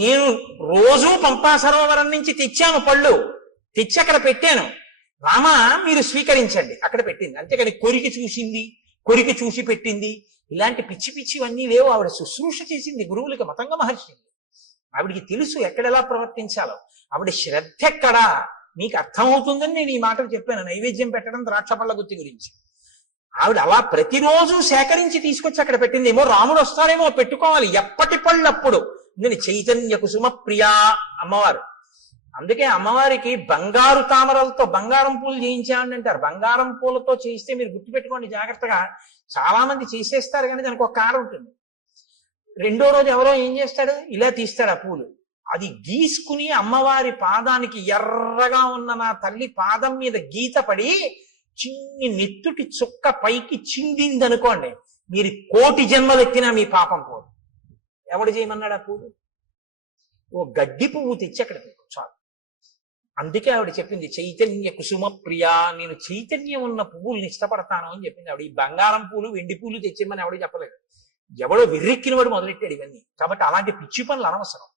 నేను రోజు పంపా సరోవరం నుంచి తెచ్చాను పళ్ళు, తెచ్చి అక్కడ పెట్టాను. రామా మీరు స్వీకరించండి, అక్కడ పెట్టింది. అంతేకాని కొరికి చూసింది, కొరికి చూసి పెట్టింది, ఇలాంటి పిచ్చి పిచ్చివన్నీ లేవు. ఆవిడ శుశ్రూష చేసింది గురువులకి, మతంగ మహర్షి. ఆవిడికి తెలుసు ఎక్కడెలా ప్రవర్తించాలో. ఆవిడ శ్రద్ధ ఎక్కడా మీకు అర్థమవుతుందని నేను ఈ మాటలు చెప్పాను. నైవేద్యం పెట్టడం ద్రాక్ష పళ్ళ గుత్తి గురించి. ఆవిడ అలా ప్రతిరోజు సేకరించి తీసుకొచ్చి అక్కడ పెట్టింది. ఏమో రాముడు వస్తాడేమో, పెట్టుకోవాలి ఎప్పటి పళ్ళప్పుడు. నేను చైతన్య కుసుమ ప్రియా అమ్మవారు. అందుకే అమ్మవారికి బంగారు తామరలతో బంగారం పూలు చేయించామని అంటారు. బంగారం పూలతో చేయిస్తే మీరు గుర్తుపెట్టుకోండి జాగ్రత్తగా, చాలా మంది చేసేస్తారు కానీ దానికి ఒక కాడ ఉంటుంది. రెండో రోజు ఎవరో ఏం చేస్తాడు, ఇలా తీస్తాడు ఆ పూలు. అది గీసుకుని అమ్మవారి పాదానికి ఎర్రగా ఉన్న నా తల్లి పాదం మీద గీత పడి చిన్ని నెత్తుటి చుక్క పైకి చిందిందనుకోండి, మీరు 1,000,000 జన్మలెత్తినా మీ పాపం పోదు. ఎవడు చేయమన్నాడు ఆ పూలు? ఓ గడ్డి పువ్వు తెచ్చి అక్కడ చాలు. అందుకే ఆవిడ చెప్పింది చైతన్య కుసుమ ప్రియా, నేను చైతన్యం ఉన్న పువ్వుల్ని ఇష్టపడతాను అని చెప్పింది ఆవిడ. ఈ బంగారం పూలు వెండి పూలు తెచ్చేమని ఆవిడ చెప్పలేదు. ఎవడో వెర్రెక్కిన వాడు మొదలెట్టాడు ఇవన్నీ. కాబట్టి అలాంటి పిచ్చి పనులు అనవసరం.